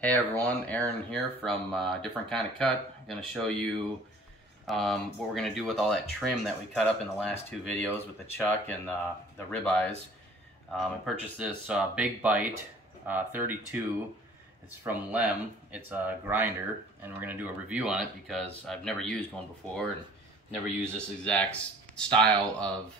Hey everyone, Aaron here from Different Kind of Cut. I'm going to show you what we're going to do with all that trim that we cut up in the last two videos with the chuck and the ribeyes. I purchased this Big Bite 32. It's from LEM. It's a grinder, and we're going to do a review on it because I've never used one before and never used this exact style of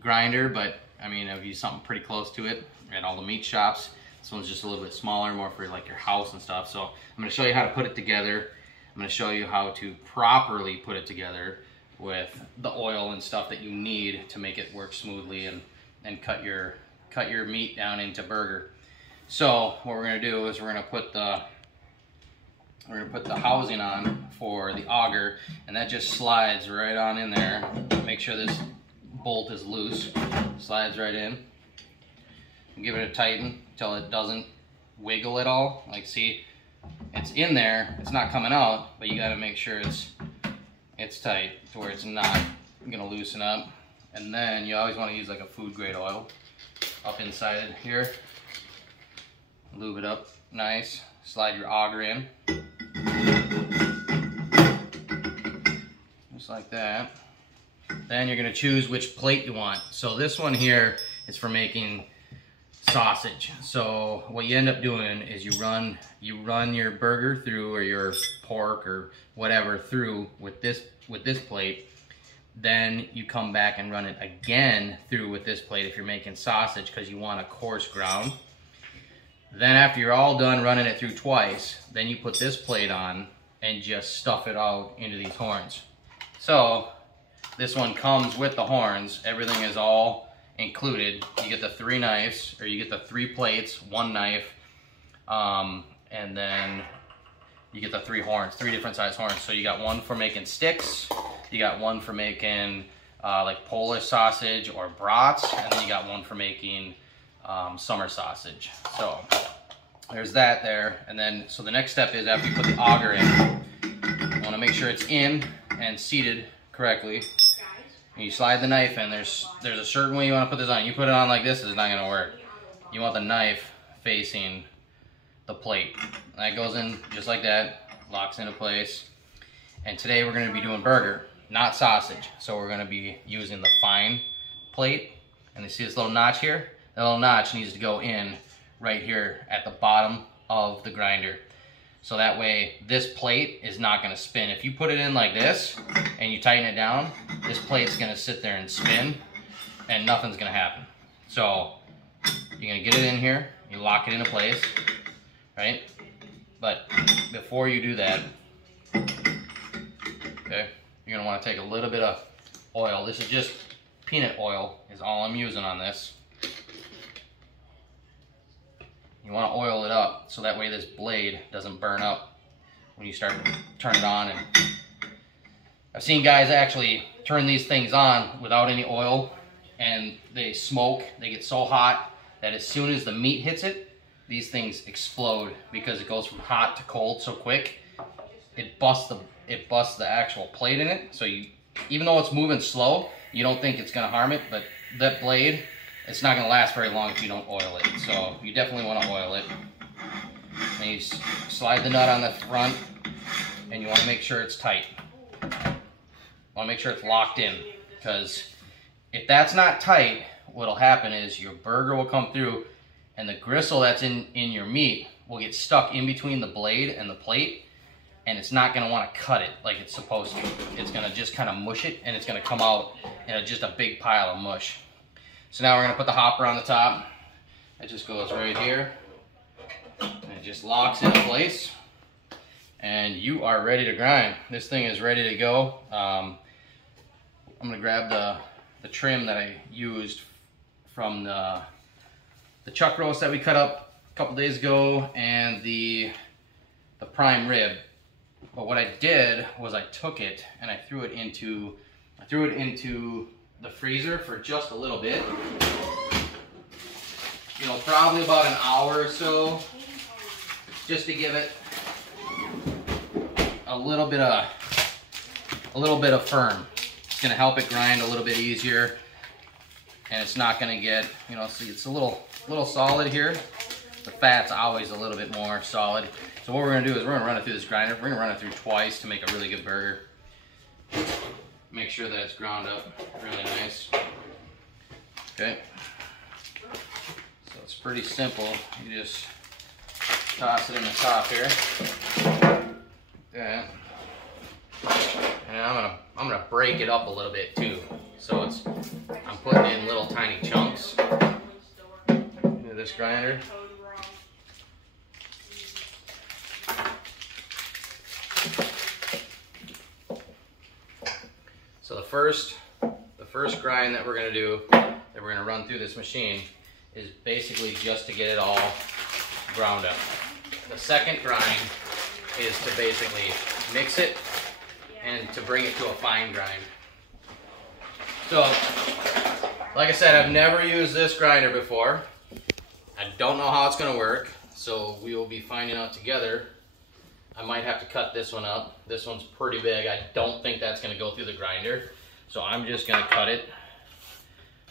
grinder, but I mean I've used something pretty close to it at all the meat shops. This one's just a little bit smaller, more for like your house and stuff. So I'm going to show you how to put it together. I'm going to show you how to properly put it together with the oil and stuff that you need to make it work smoothly and cut your meat down into burger. So what we're going to do is we're going to put the housing on for the auger, and that just slides right on in there. Make sure this bolt is loose. Slides right in. Give it a tighten until it doesn't wiggle at all. Like, see, it's in there, it's not coming out, but you got to make sure it's tight to where it's not gonna loosen up. And then you always want to use like a food grade oil up inside here. Lube it up nice. Slide your auger in, just like that. Then you're gonna choose which plate you want. So this one here is for making sausage. So what you end up doing is you run your burger through, or your pork or whatever through with this plate. Then you come back and run it again through with this plate if you're making sausage, because you want a coarse ground. Then after you're all done running it through twice, then you put this plate on and just stuff it out into these horns. So this one comes with the horns. Everything is all included. You get the 3 knives, or you get the 3 plates, 1 knife, and then you get the 3 horns, 3 different size horns. So you got one for making sticks, you got one for making like Polish sausage or brats, and then you got one for making summer sausage. So there's that there. And then so the next step is, after you put the auger in, you want to make sure it's in and seated correctly. And you slide the knife in. There's a certain way you want to put this on. You put it on like this, it's not going to work. You want the knife facing the plate. That goes in just like that, locks into place. And today we're going to be doing burger, not sausage. So we're going to be using the fine plate. And you see this little notch here? That little notch needs to go in right here at the bottom of the grinder. So that way this plate is not going to spin. If you put it in like this and you tighten it down, this plate's going to sit there and spin and nothing's going to happen. So you're going to get it in here, you lock it into place, right? But before you do that, okay, you're going to want to take a little bit of oil. This is just peanut oil is all I'm using on this. You want to oil it up so that way this blade doesn't burn up when you start to turn it on. And I've seen guys actually turn these things on without any oil, and they smoke. They get so hot that as soon as the meat hits it, these things explode, because it goes from hot to cold so quick. It busts the actual plate in it. So you, even though it's moving slow, you don't think it's going to harm it, but that blade, it's not going to last very long if you don't oil it. So you definitely want to oil it. And you slide the nut on the front, and you want to make sure it's tight. You want to make sure it's locked in, because if that's not tight, what'll happen is your burger will come through, and the gristle that's in your meat will get stuck in between the blade and the plate, and it's not going to want to cut it like it's supposed to. It's going to just kind of mush it, and it's going to come out in just a big pile of mush. So now we're going to put the hopper on the top. It just goes right here, and it just locks into place, and you are ready to grind. This thing is ready to go. I'm going to grab the trim that I used from the chuck roast that we cut up a couple days ago, and the prime rib. But what I did was I took it and I threw it into the freezer for just a little bit. You know, probably about an hour or so, just to give it a little bit of firm. It's gonna help it grind a little bit easier, and it's not gonna get, you know, see, it's a little solid here, the fat's always a little bit more solid. So what we're gonna do is we're gonna run it through this grinder. We're gonna run it through twice to make a really good burger. Make sure that it's ground up really nice. Okay. So it's pretty simple. You just toss it in the top here. Okay. And I'm gonna break it up a little bit too. So I'm putting in little tiny chunks into this grinder. So the first grind that we're gonna do, that we're gonna run through this machine, is basically just to get it all ground up. The second grind is to basically mix it and to bring it to a fine grind. So, like I said, I've never used this grinder before. I don't know how it's gonna work, so we will be finding out together. I might have to cut this one up. This one's pretty big. I don't think that's gonna go through the grinder. So I'm just gonna cut it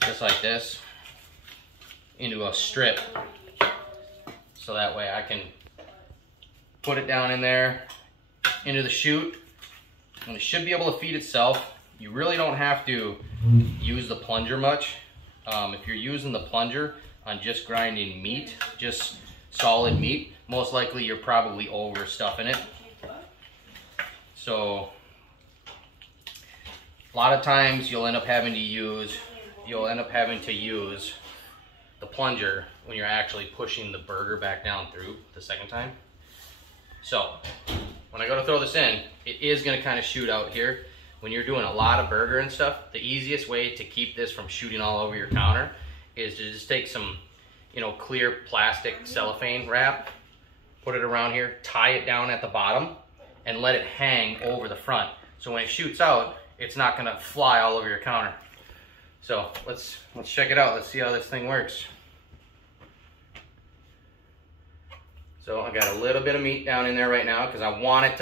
just like this into a strip. So that way I can put it down in there, into the chute, and it should be able to feed itself. You really don't have to use the plunger much. If you're using the plunger on just grinding meat, just solid meat, most likely you're probably overstuffing it. So a lot of times you'll end up having to use the plunger when you're actually pushing the burger back down through the second time. So when I go to throw this in, it is going to kind of shoot out here. When you're doing a lot of burger and stuff, the easiest way to keep this from shooting all over your counter is to just take some, clear plastic cellophane wrap, put it around here, tie it down at the bottom, and let it hang over the front. So when it shoots out, it's not going to fly all over your counter. So let's check it out. Let's see how this thing works. So I got a little bit of meat down in there right now because I want it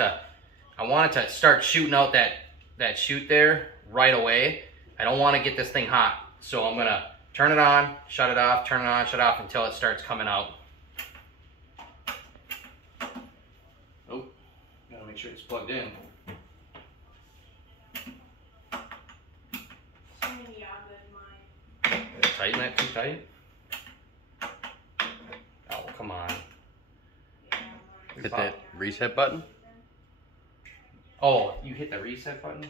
to start shooting out that chute there right away. I don't want to get this thing hot. So I'm gonna turn it on, shut it off, turn it on, shut it off until it starts coming out. Oh, gotta make sure it's plugged in. Tighten that too tight? Oh, come on. Hit that reset button? Oh, you hit the reset button?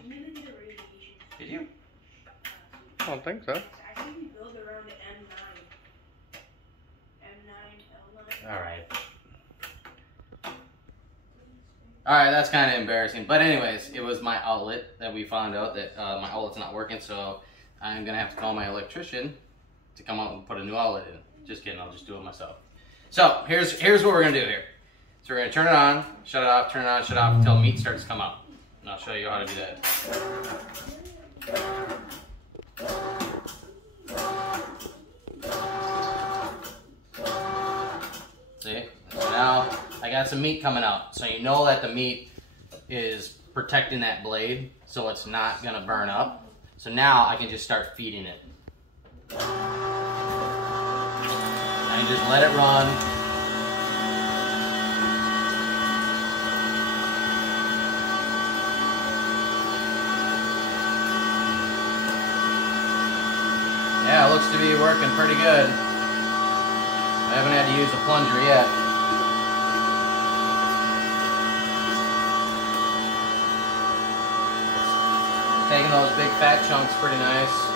Did you? I don't think so. Alright. Alright, that's kind of embarrassing. But anyways, it was my outlet that we found out that my outlet's not working, so I'm going to have to call my electrician to come out and put a new outlet in. Just kidding, I'll just do it myself. So, here's what we're going to do here. So we're going to turn it on, shut it off, turn it on, shut it off until meat starts to come out. And I'll show you how to do that. See? So now I got some meat coming out. So you know that the meat is protecting that blade so it's not going to burn up. So now I can just start feeding it. And just let it run. Yeah, it looks to be working pretty good. I haven't had to use a plunger yet. Taking those big fat chunks pretty nice.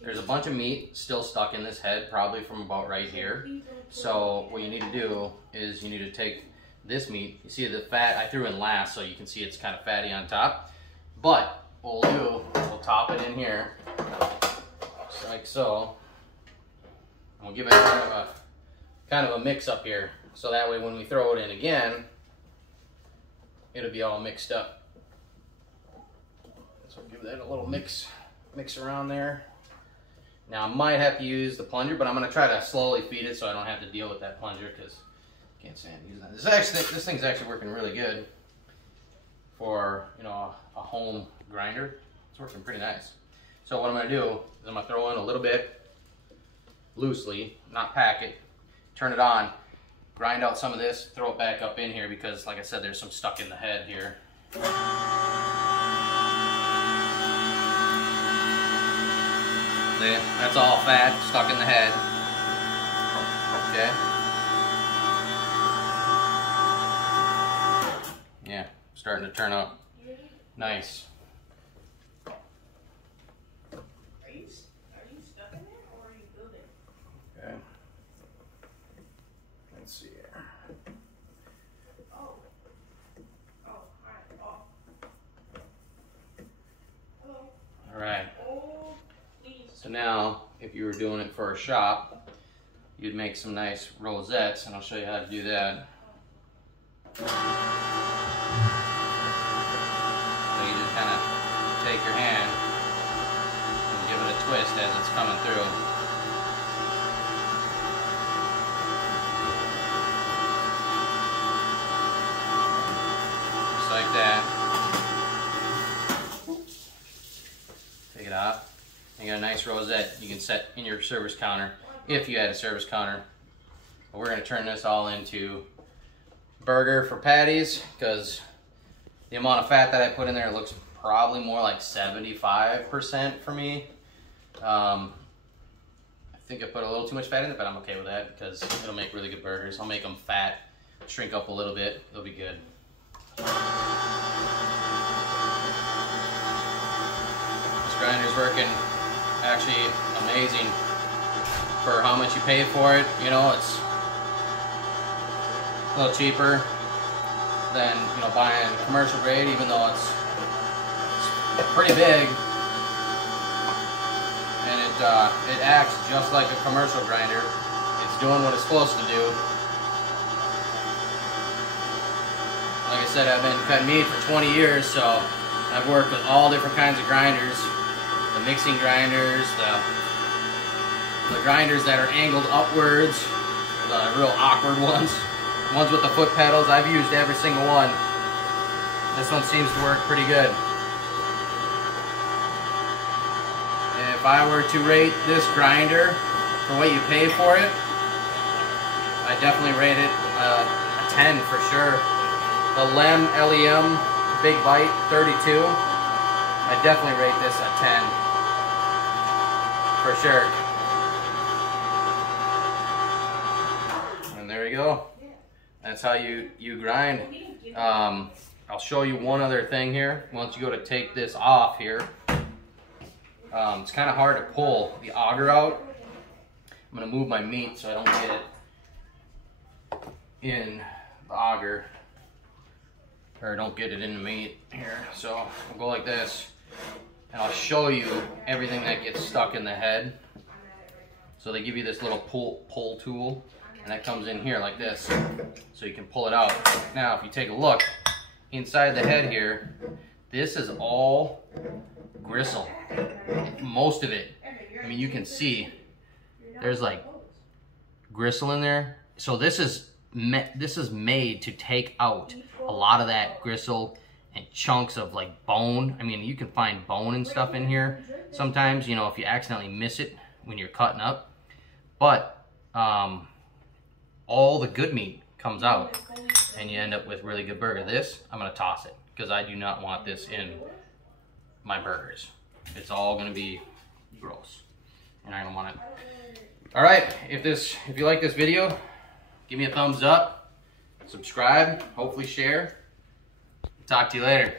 There's a bunch of meat still stuck in this head, probably from about right here. So what you need to do is you need to take this meat. You see the fat I threw in last, so you can see it's kind of fatty on top. But what we'll do, we'll top it in here. like so. And we'll give it kind of a mix up here, so that way when we throw it in again, it'll be all mixed up. So give that a little mix around there. Now I might have to use the plunger, but I'm going to try to slowly feed it so I don't have to deal with that plunger, because I can't stand using that. This thing's actually working really good for, you know, a home grinder. It's working pretty nice. So what I'm going to do is I'm going to throw in a little bit loosely, not pack it, turn it on, grind out some of this, throw it back up in here, because like I said, there's some stuck in the head here. See, that's all fat stuck in the head. Okay. Yeah, starting to turn up nice. Are you stuck in it, or are you building? Okay. Let's see here. Oh. Oh, alright. Oh. Hello. All right. Oh, please. So now, if you were doing it for a shop, you'd make some nice rosettes, and I'll show you how to do that. So you just kind of take your hand and give it a twist as it's coming through. Just like that. Take it off. You got a nice rosette you can set in your service counter, if you had a service counter. But we're going to turn this all into burger for patties, because the amount of fat that I put in there looks probably more like 75% for me. I think I put a little too much fat in it, but I'm okay with that because it'll make really good burgers. I'll make them fat, shrink up a little bit, they'll be good. This grinder's working actually amazing for how much you paid for it. You know, it's a little cheaper than, you know, buying commercial grade, even though it's pretty big, and it acts just like a commercial grinder. It's doing what it's supposed to do. Like I said, I've been cutting meat for 20 years, so I've worked with all different kinds of grinders. The mixing grinders, the grinders that are angled upwards, the real awkward ones with the foot pedals. I've used every single one. This one seems to work pretty good. If I were to rate this grinder for what you pay for it, I definitely rate it a 10 for sure. The LEM Big Bite 32, I definitely rate this a 10 for sure. And there you go. That's how you grind. I'll show you one other thing here. Once you go to take this off here, it's kind of hard to pull the auger out. I'm going to move my meat so I don't get it in the auger, or don't get it in the meat here. So I'll go like this, and I'll show you everything that gets stuck in the head. So they give you this little pull tool, and that comes in here like this, so you can pull it out. Now, if you take a look inside the head here, this is all gristle, most of it. I mean, you can see there's like gristle in there. So this is made to take out a lot of that gristle and chunks of like bone. I mean, you can find bone and stuff in here sometimes, you know, if you accidentally miss it when you're cutting up. But all the good meat comes out, and you end up with really good burger. This, I'm gonna toss it, because I do not want this in my burgers. It's all gonna be gross, and I don't want it. All right, if you like this video, give me a thumbs up, subscribe, hopefully share. Talk to you later.